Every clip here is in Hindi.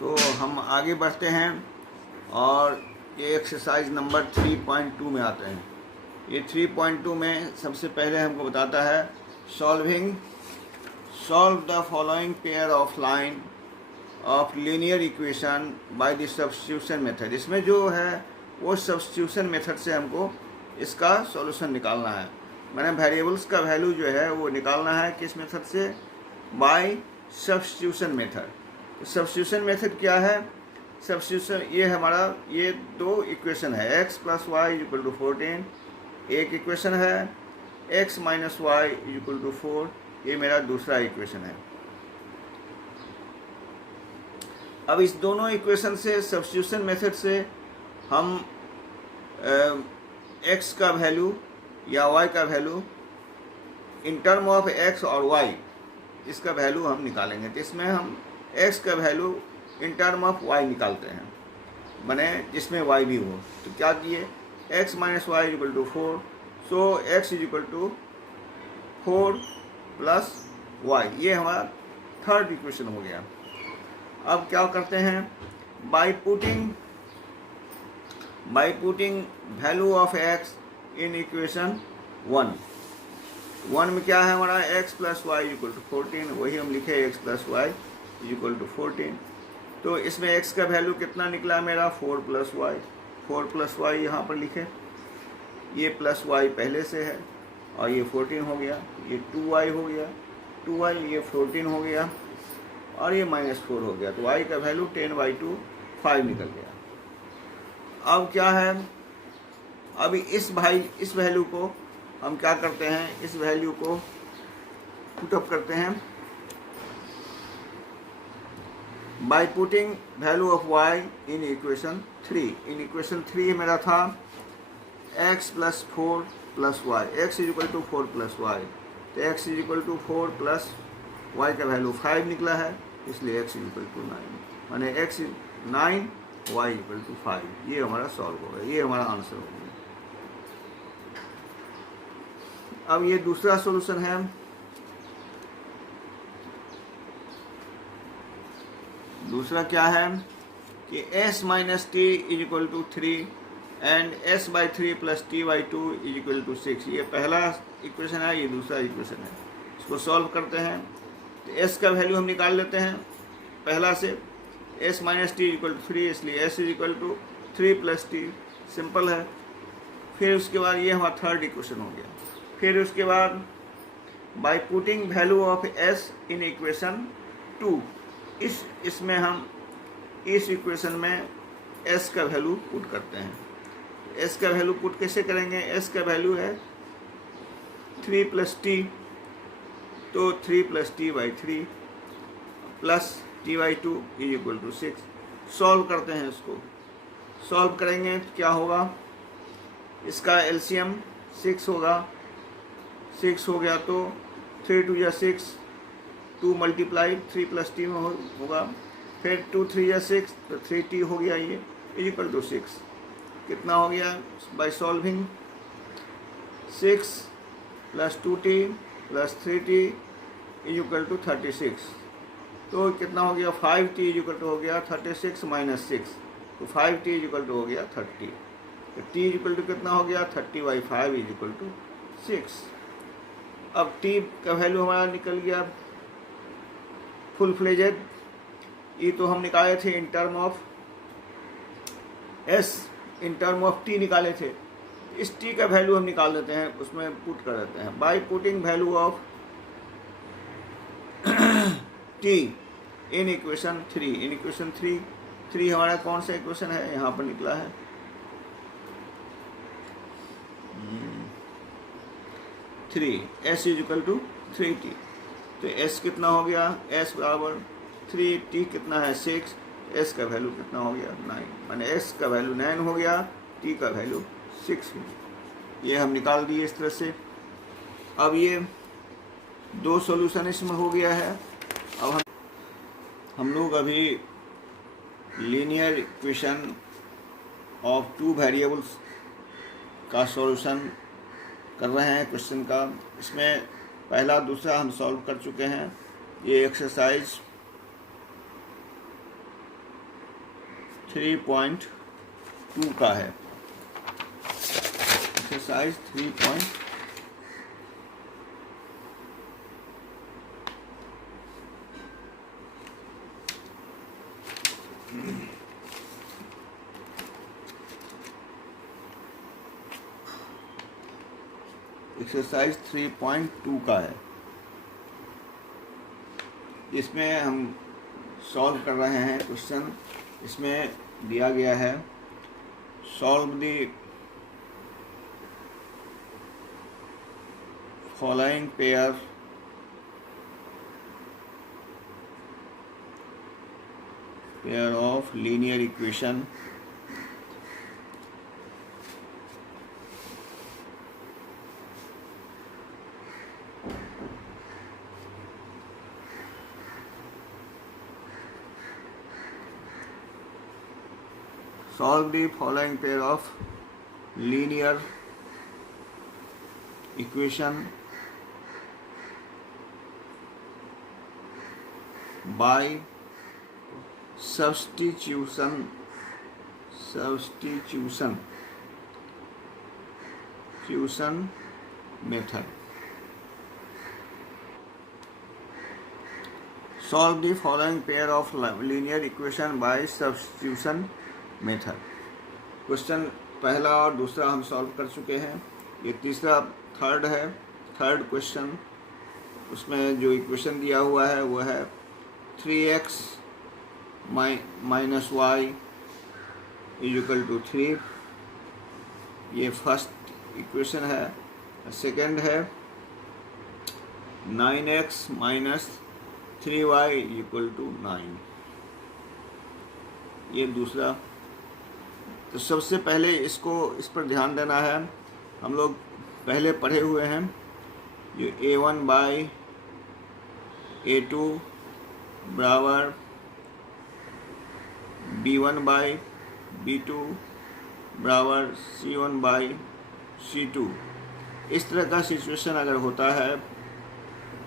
तो हम आगे बढ़ते हैं और ये एक्सरसाइज नंबर 3.2 में आते हैं। ये 3.2 में सबसे पहले हमको बताता है solve the following pair of line of linear equation by the substitution method. इसमें जो है वो सब्स्टिट्यूशन मेथड से हमको इसका सॉल्यूशन निकालना है। मैंने वेरिएबल्स का वैल्यू जो है वो निकालना है किस मेथड से? By substitution method. तो सब्स्टिट्यूशन मेथड क्या है? सब्स्टिट्यूशन ये हमारा ये दो इक्वेशन है, x + y = 14 एक इक्वेशन है, x - y = 4 ये मेरा दूसरा इक्वेशन है। अब इस दोनों इक्वेशन से सब्स्टिट्यूशन मेथड से हम x का वैल्यू या y का value in term of x और y इसका वैल्यू हम निकालेंगे। तो इसमें हम x का value in term of y निकालते हैं, माने जिसमें y भी हो। तो क्या किए? x - y = 4, सो x = 4 + y, ये हमारा थर्ड इक्वेशन हो गया। अब क्या करते हैं? By putting value of x in equation 1 में क्या है हमारा? x + y = 14, वही हम लिखे x + y = 14। तो इसमें x का वैल्यू कितना निकला मेरा? 4 + y यहाँ पर लिखे, ये प्लस y पहले से है और ये 14 हो गया, ये 2y हो गया, 2y ये 14 हो गया और ये -4 हो गया। तो y का वैल्यू 10/2 5 निकल गया। अब क्या है? अभी इस वैल्यू को हम क्या करते हैं? इस वैल्यू को पुटअप करते हैं by putting value of y in equation 3। In equation 3 मेरा था x + 4 + y, x = 4 + y, तो x = 4 + y का वैल्यू 5 निकला है, इसलिए x = 9, माने x 9 y = 5। ये हमारा सॉल्व हो गया, ये हमारा आंसर हो गया। अब ये दूसरा सॉल्यूशन है। दूसरा क्या है कि s - t = 3 and s/3 + t/2 = 6। ये पहला इक्वेशन है, ये दूसरा इक्वेशन है। इसको सॉल्व करते हैं तो s का वैल्यू हम निकाल लेते हैं पहला से। s - t = 3, इसलिए s = 3 + t, सिंपल है। फिर उसके बाद ये हमारा थर्ड इक्वेशन हो गया। फिर उसके बाद by putting value of s in equation 2, इसमें हम इस इक्वेशन में s का वैल्यू पुट करते हैं। s का वैल्यू पुट कैसे करेंगे? s का वैल्यू है 3 + t, तो 3 + t/3 + t/2 = 6। सॉल्व करते हैं इसको। सॉल्व करेंगे तो क्या होगा? इसका एलसीएम 6 होगा, 6 हो गया तो 3 × 2 = 6, 2 × 3 + t में होगा, फिर 2 × 3 = 6, तो 3t हो गया, ये = 6। कितना हो गया? By solving 6 + 2t + 3t = 36। तो कितना हो गया? 5t हो गया 36 - 6, तो 5t हो गया 30। तो t कितना हो गया? 30/5 = 6। अब t का वैल्यू हमारा निकल गया फुल फ्लेजेड। ये तो हम निकाले थे in term of s, in term of t निकाले थे। इस t का वैल्यू हम निकाल देते हैं, उसमें पुट कर देते हैं by putting value of t in equation 3। In equation 3 हमारा कौन सा इक्वेशन है? यहाँ पर निकला है 3, s = 3t। तो s कितना हो गया? s = 3, t कितना है? 6, s का वैल्यू कितना हो गया? 9, माने s का वैल्यू 9 हो गया, t का वैल्यू 6 हो गया। ये हम निकाल दिए इस तरह से। अब ये दो सॉल्यूशन इसमें हो गया है। अब हम लोग अभी लीनियर इक्वेशन ऑफ 2 वेरिएबल्स का सॉल्यूशन कर रहे हैं क्वेश्चन का। इसमें पहला दूसरा हम सॉल्व कर चुके हैं। ये एक्सरसाइज 3.2 का है। एक्सरसाइज 3. एक्सरसाइज 3.2 का है। इसमें हम सॉल्व कर रहे हैं क्वेश्चन। इसमें दिया गया है solve the following pair of linear equation solve the following pair of linear equation by substitution method. Solve the following pair of linear equation by substitution method. Question पहला और दूसरा हम सॉल्व कर चुके हैं। ये तीसरा थर्ड है, थर्ड क्वेश्चन। उसमें जो इक्वेशन दिया हुआ है वो है 3x minus Y equal to 3। ये फर्स्ट इक्वेशन है। सेकंड है 9x minus 3y equal to 9। ये दूसरा। तो सबसे पहले इस पर ध्यान देना है। हम लोग पहले पढ़े हुए हैं जो a1 बाई a2 बराबर b1 बाई b2 बराबर c1 बाई c2। इस तरह का सिचुएशन अगर होता है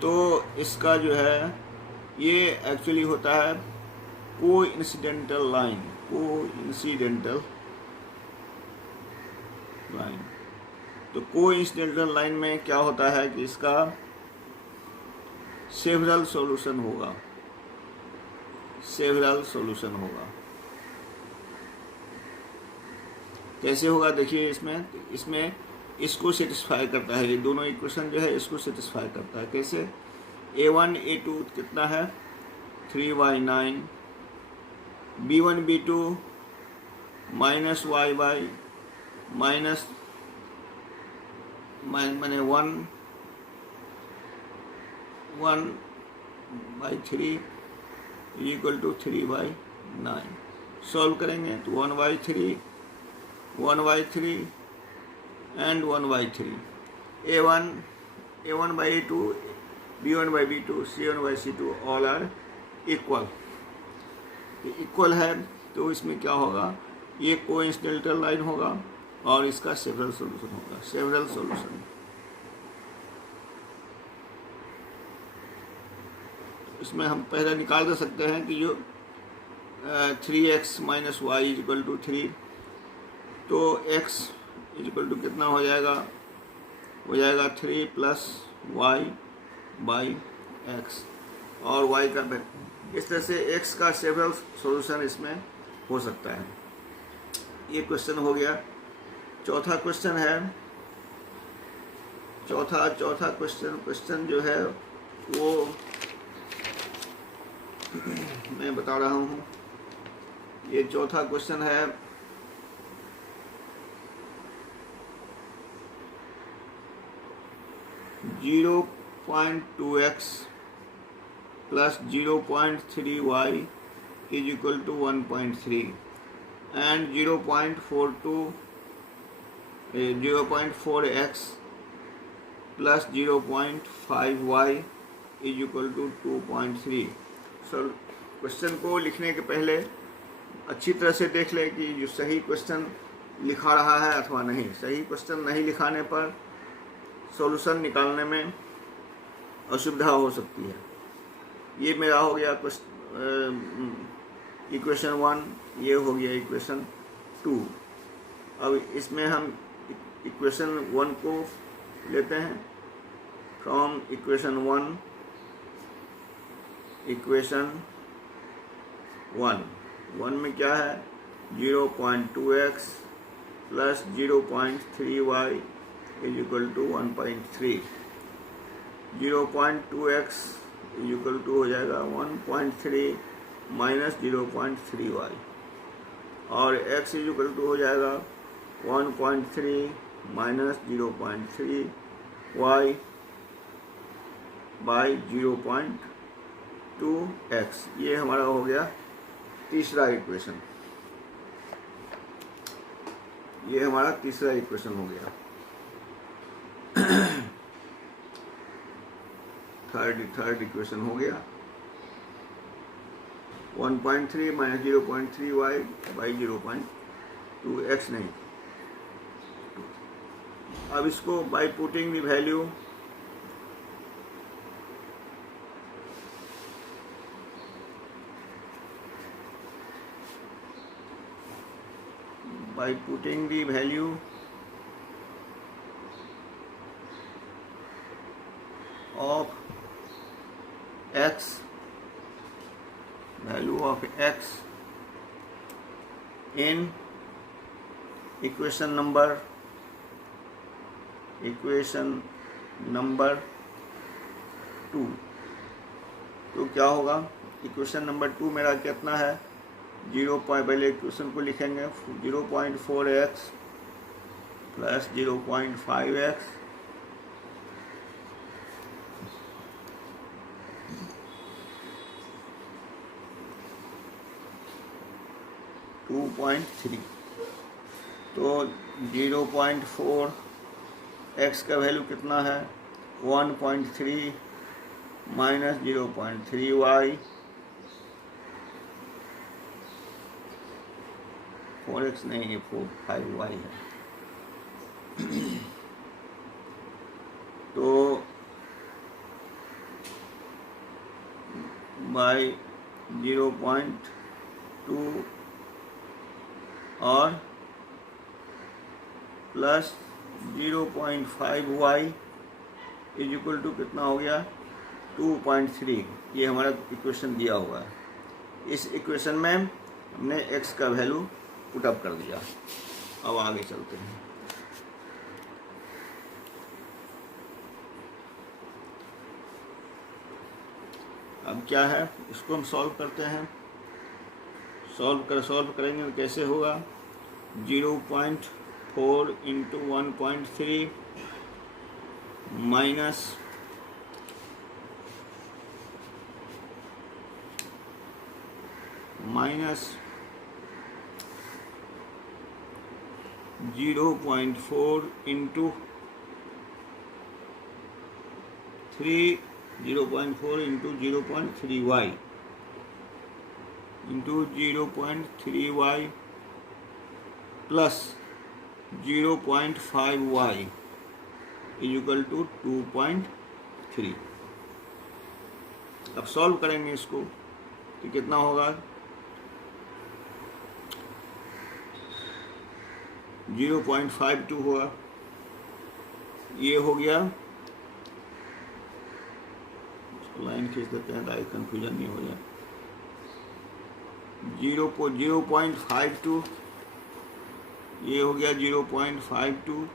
तो इसका जो है ये एक्चुअली होता है कोइंसिडेंटल लाइन। तो कोइंसिडेंटल लाइन में क्या होता है कि इसका सेवरल सॉल्यूशन होगा। कैसे होगा देखिए। इसमें इसको सेटिस्फाई करता है। ये दोनों इक्वेशन जो है इसको सेटिस्फाई करता है। कैसे? a1 a2 कितना है 3y9, b1 b2 minus Y by minus मैंने 1/3 इक्वल टू 3/9। सॉल्व करेंगे तो 1/3 and 1/3। a1 by a2 b1 by b2 c1 by c2 all are equal है। तो इसमें क्या होगा, ये कोइंसिडेंटल लाइन होगा और इसका सेवरल सॉल्यूशन होगा। सेवरल सॉल्यूशन इसमें हम पहले निकाल दे सकते हैं कि जो 3x minus Y equal to 3, तो x इक्वल टू कितना हो जाएगा 3 प्लस वाई बाई एक्स और y का वैल्यू। इस तरह से x का सेवरल सॉल्यूशन इसमें हो सकता है। ये क्वेश्चन हो गया। चौथा क्वेश्चन है, चौथा क्वेश्चन जो है वो मैं बता रहा हूँ। ये चौथा क्वेश्चन है 0.2x plus 0.3y is equal to 1.3 and 0.4x plus 0.5y is equal to 2.3। Sir question को लिखने के पहले अच्छी तरह से देख ले कि जो सही क्वेश्चन लिखा रहा है अथवा नहीं। सही क्वेश्चन नहीं लिखाने पर सॉल्यूशन निकालने में असुविधा हो सकती है। ये मेरा हो गया इक्वेशन 1, ये हो गया इक्वेशन 2। अब इसमें हम इक्वेशन 1 को लेते हैं। फ्रॉम इक्वेशन 1 में क्या है, 0.2x plus 0.3y is equal to 1.3। 0.2x is equal to हो जाएगा 1.3 माइनस 0.3y, और x इज इक्वल टू हो जाएगा 1.3 माइनस 0.3y बाई 0.2x। ये हमारा हो गया तीसरा इक्वेशन। ये हमारा तीसरा इक्वेशन हो गया। थर्ड इक्वेशन हो गया 1.3 माइनस 0.3y बाई 0.2x नहीं। अब इसको by putting the value by putting the value of x in equation number 2, तो क्या होगा, इक्वेशन नंबर 2 मेरा कितना है, पहले इक्वेशन को लिखेंगे 0.4x प्लस 0.5x तो 0.4x का वैल्यू कितना है, 1.3 माइनस 0.3y, 4x नहीं, ये 5y है। तो बाई 0.2 और plus 0.5y is equal to कितना हो गया, 2.3। ये हमारा इक्वेशन दिया हुआ है। इस इक्वेशन में हमने x का वैल्यू पुट अप कर दिया। अब आगे चलते हैं। अब क्या है, इसको हम सॉल्व करते हैं। सॉल्व करेंगे तो कैसे होगा, 0.4 into 1.3 minus 0.4 into 0.4 into 0.3y into 0.3y plus 0.5y is equal to 2.3। अब सॉल्व करेंगे इसको तो कितना होगा, 0.52 होगा। ये हो गया, इसको लाइन खींच देते हैं ताकि कंफ्यूजन नहीं हो जाए। 0.52 ये हो गया 0.52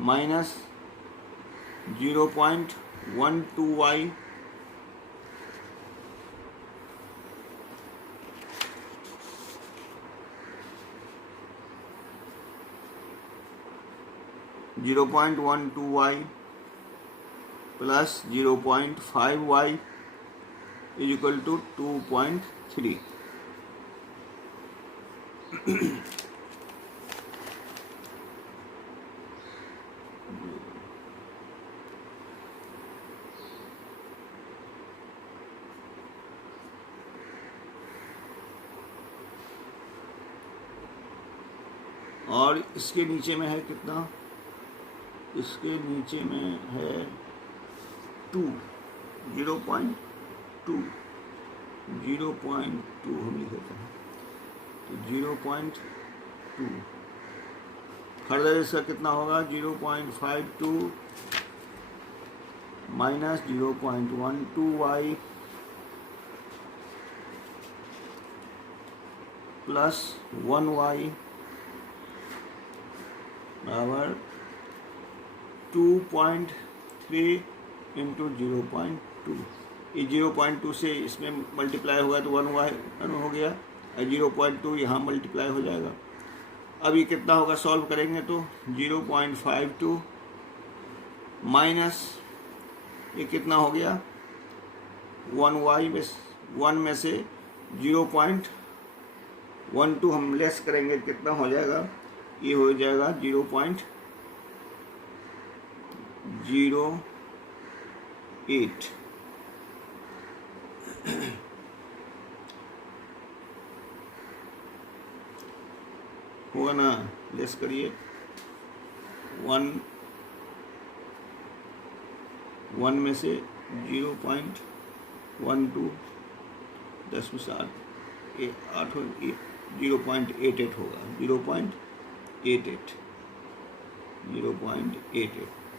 minus 0.12y plus 0.5y is equal to 2.3। और इसके नीचे में है कितना, इसके नीचे में है 2, 0.2 0.2 हम लिख देते हैं, तो 0.2 फर्दर इसका कितना होगा, 0.52 माइनस 0.12y प्लस 1y बराबर 2.3 इंटू 0.2। ये 0.2 से इसमें मल्टीप्लाई होगा तो 1y हो गया, और 0.2 यहाँ मल्टीप्लाई हो जाएगा। अब ये कितना होगा, सॉल्व करेंगे तो 0.52 माइनस ये कितना हो गया 1y में 1 में से 0.12 हम लेस करेंगे, कितना हो जाएगा, ये हो जाएगा 0.08 होगा ना, लेस करिए 1 में से 0.12 10 में से 8 0.88 होगा, 0.88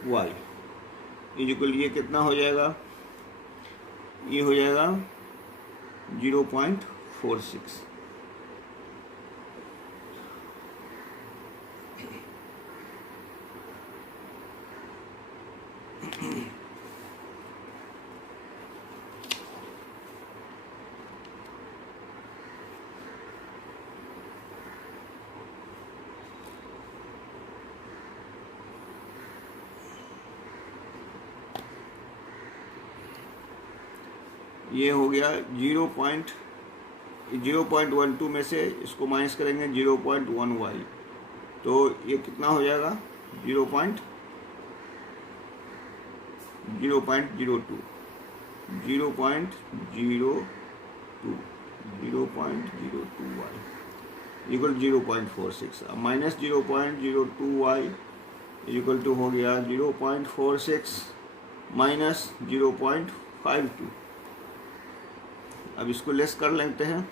y इक्वल ये कितना हो जाएगा, ये हो जाएगा 0.46। ये हो गया 0.12 में से इसको माइनस करेंगे 0.1y, तो ये कितना हो जाएगा 0.02 y equal 0.46, minus 0.02y equal to हो गया 0.46 माइनस 0.52। अब इसको लेस कर लेते हैं,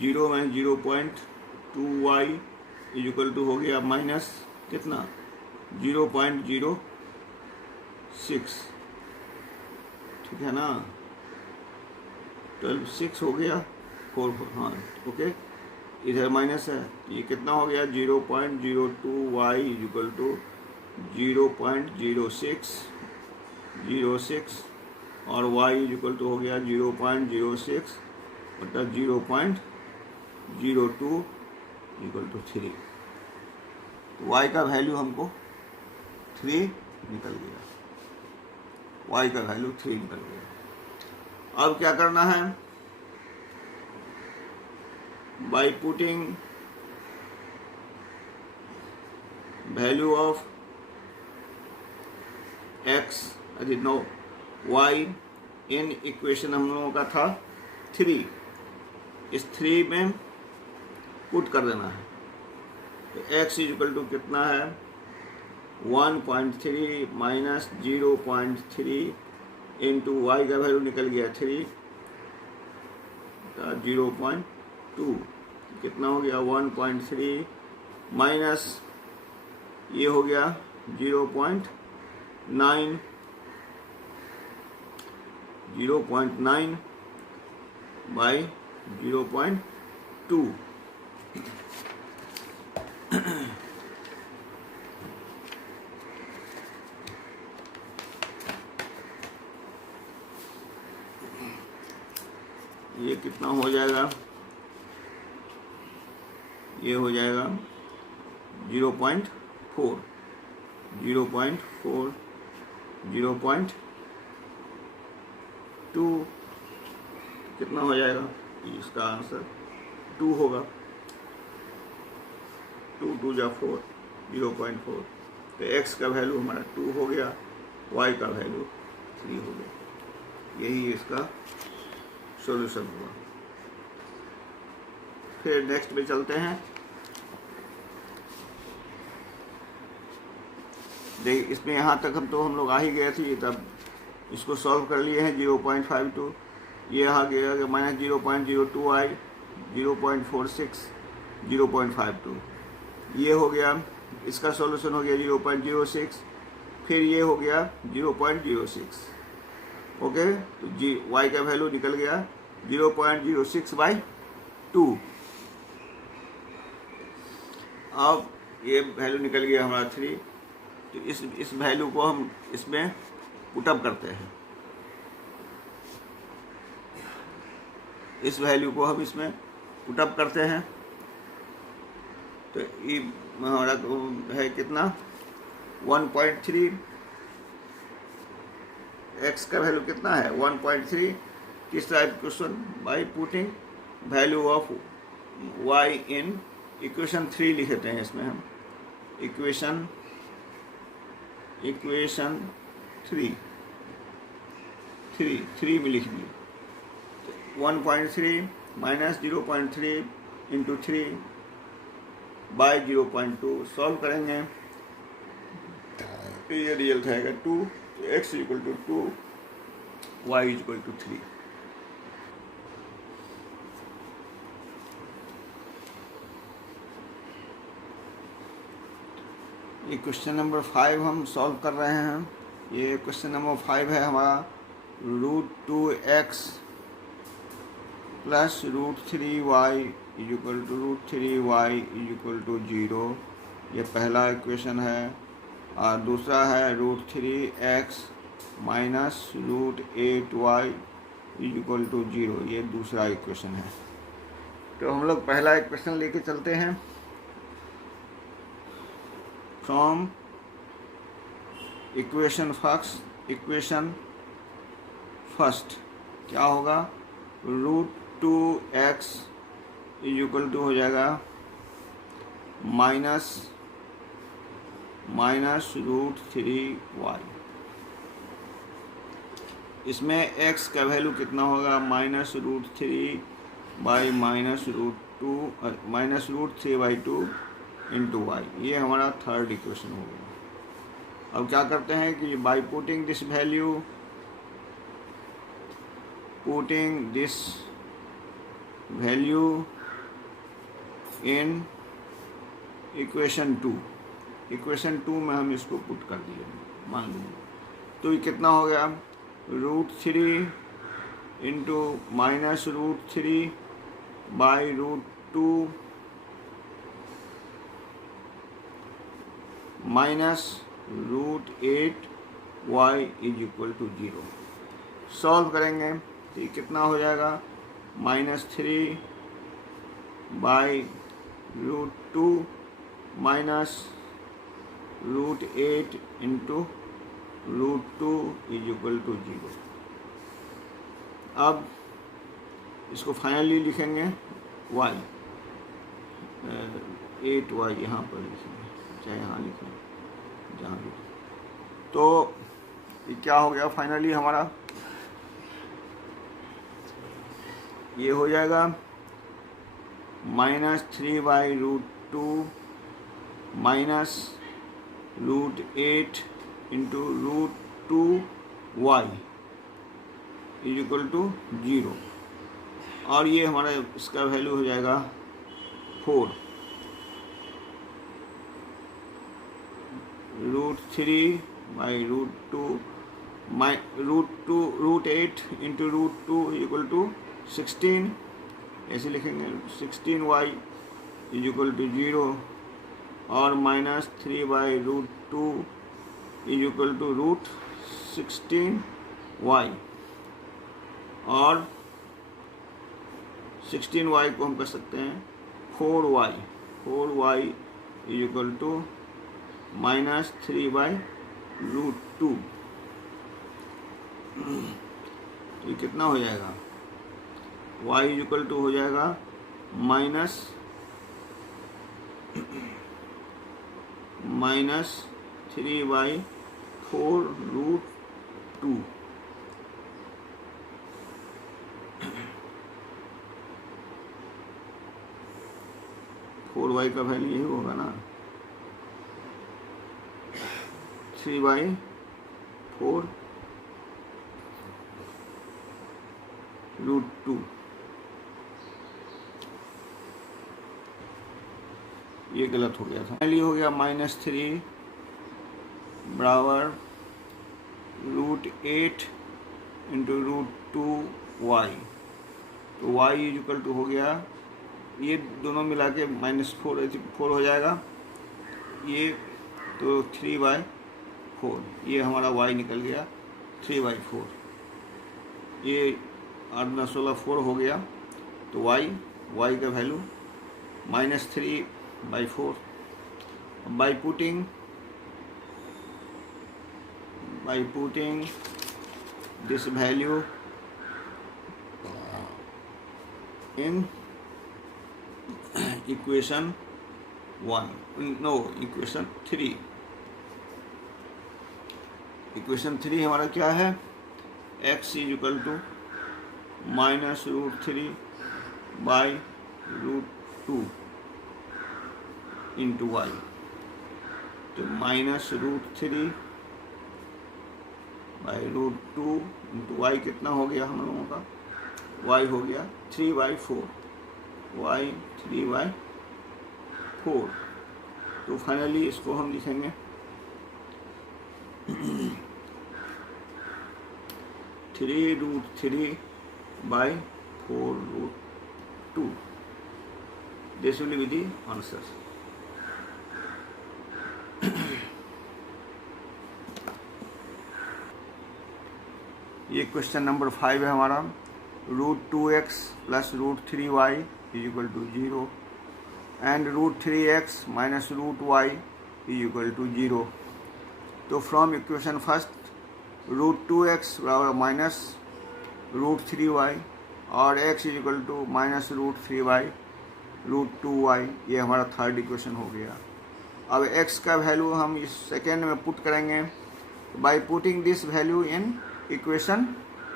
0 में 0.2y इक्वल टू हो गया माइनस कितना 0.06, ठीक है ना, 12.6 हो गया 4, हाँ ओके, इधर माइनस है, ये कितना हो गया 0.02y इक्वल टू 0.06 और y इक्वल टू हो गया 0.06 बटा 0.02 इक्वल टू 3। y का वैल्यू हमको 3 निकल गया, y का वैल्यू 3 निकल गया। अब क्या करना है, by putting value of x y in equation हम लोगों का था 3, इस 3 में पुट कर देना है, तो x इक्वल टू कितना है 1.3 माइनस 0.3 इंटू वाई का वैल्यू निकल गया 3 0.2, कितना हो गया 1.3 माइनस ये हो गया 0.9 बाई 0.2। ये कितना हो जाएगा, ये हो जाएगा 0.4 0.2 कितना हो जाएगा, इसका आंसर 2 होगा, 2 2 जा 4 0.4, तो x का वैल्यू हमारा 2 हो गया, y का वैल्यू 3 हो गया। यही इसका सॉल्यूशन हुआ। फिर नेक्स्ट पे चलते हैं। देख इसमें यहाँ तक हम लोग आ ही गए थे, तब इसको सॉल्व कर लिए हैं 0.52, ये आ गया माइनस 0.02 आई, 0.46, 0.52। ये हो गया, इसका सॉल्यूशन हो गया 0.06, फिर ये हो गया 0.06। ओके, तो जी वाई का वैल्यू निकल गया 0.06/2। अब ये वैल्यू निकल गया हमारा 3। तो इस वैल्यू को हम इसमें पुटअप करते हैं, इस वैल्यू को हम इसमें पुटअप करते हैं। तो ये हमारा है कितना, 1.3। x का वैल्यू कितना है, 1.3। तीसरा question, by putting value of y in equation 3 लिखते हैं इसमें हम, इक्वेशन 3 में लिख दिए। 1.3 माइनस 0.3 इंटू 3 बाई 0.2 सॉल्व करेंगे तो ये रिजल्ट आएगा 2। तो x equal to 2, y equal to 3। ये क्वेश्चन नंबर 5 हम सॉल्व कर रहे हैं। ये क्वेश्चन नंबर 5 है हमारा, √2x plus √3y equal to √3y equal to 0। ये पहला इक्वेशन है। और दूसरा है √3x minus √8y equal to 0। ये दूसरा इक्वेशन है। तो हम लोग पहला इक्वेशन लेके चलते हैं। फ्रॉम इक्वेशन फर्स्ट क्या होगा, √2x इक्वल टू हो जाएगा माइनस √3y। इसमें x का वैल्यू कितना होगा, -√3 बाई -√3/2 इंटू वाई। ये हमारा थर्ड इक्वेशन हो गया। अब क्या करते हैं कि by putting this value in equation 2 में हम इसको पुट कर दिए, मान लीजिए। तो ये कितना हो गया, √3 into -√3 by √2 minus √8y equal to 0। Solve करेंगे तो ये कितना हो जाएगा, -3 by √2 minus √8 into √2 equal to 0। अब इसको फाइनली लिखेंगे y, 8y यहाँ पर लिखेंगे, चाहे यहाँ लिखें जहाँ लिखें। तो ये क्या हो गया फाइनली हमारा, ये हो जाएगा -3 by √2 minus √8 into √2y equal to 0। और ये हमारा इसका वैल्यू हो जाएगा 4। √3 बाई √2 √8 इंटू √2 इक्वल टू 16, ऐसे लिखेंगे 16y इक्वल टू 0। और -3 बाई √2 इक्वल टू √16y। और 16y को हम कर सकते हैं 4y इक्वल टू -3 बाई √2। तो ये कितना हो जाएगा, y इक्वल टू हो जाएगा -3 बाई 4√2। y का वैल्यू यही होगा ना, 3 बाई 4 √2, ये गलत हो गया था। फाइनली हो गया -3 बराबर √8 इंटू √2y। तो y इक्वल टू हो गया, ये दोनों मिला के -4 हो जाएगा, ये तो 3/4, ये हमारा y निकल गया 3/4। ये 8 × 16 4 हो गया। तो y का value -3/4। By putting this value in equation 3। Equation 3 हमारा क्या है, x equal to -√3/√2 into y. तो -√3/√2 इंटू वाई कितना हो गया हम लोगों का, y हो गया 3/4, y 3/4। तो फाइनली इसको हम लिखेंगे 3√3/4√2। This will be the answer. ये क्वेश्चन नंबर 5 है हमारा। √2x + √3y = 0 and √3x - √y = 0। तो फ्रॉम इक्वेशन फर्स्ट √2x बराबर -√3y और x = -√3/√2y, ये हमारा थर्ड इक्वेशन हो गया। अब x का वैल्यू हम इस सेकेंड में पुट करेंगे by putting this value in equation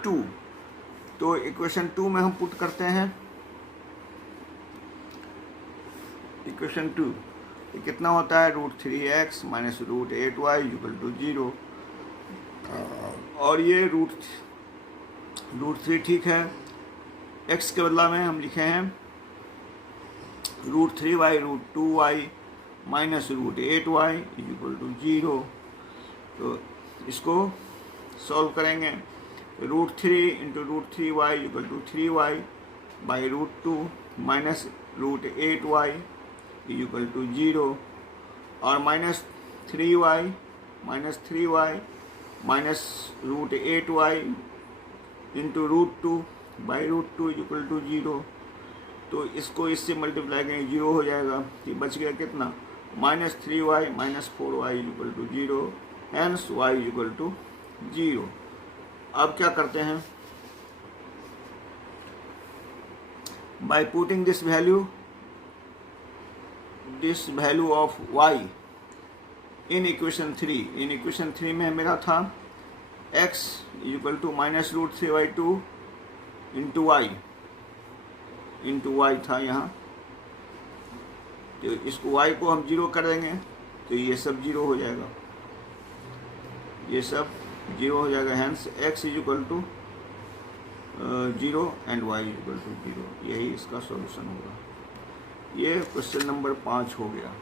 2। तो इक्वेशन 2 में हम पुट करते हैं इक्वेशन 2, ये कितना होता है, √3x - √8y = 0। और ये √3 ठीक है, x के बदला में हम लिखे हैं √3/√2y - √8y = 0। तो इसको सॉल्व करेंगे। √3 into √3y = 3y/√2 minus √8y = 0 और -3y माइनस √8y इंटू √2/√2 = 0। तो इसको इससे मल्टीप्लाई करेंगे 0 हो जाएगा। ये बच गया कितना, -3y - 4y = 0, हैंस y = 0। अब क्या करते हैं, by putting this value of y in equation 3। In equation 3 में मेरा था x = -√3/2 इंटू y था यहाँ। तो इसको y को हम 0 कर देंगे तो ये सब 0 हो जाएगा, ये सब 0 हो जाएगा। Hence x = 0 and y = 0। यही इसका सॉल्यूशन होगा। ये क्वेश्चन नंबर 5 हो गया।